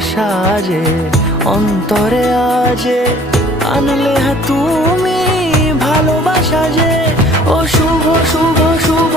সাজে অন্তরে আজে আনলে তুমি ভালোবাসা যে। ও শুভ শুভ শুভ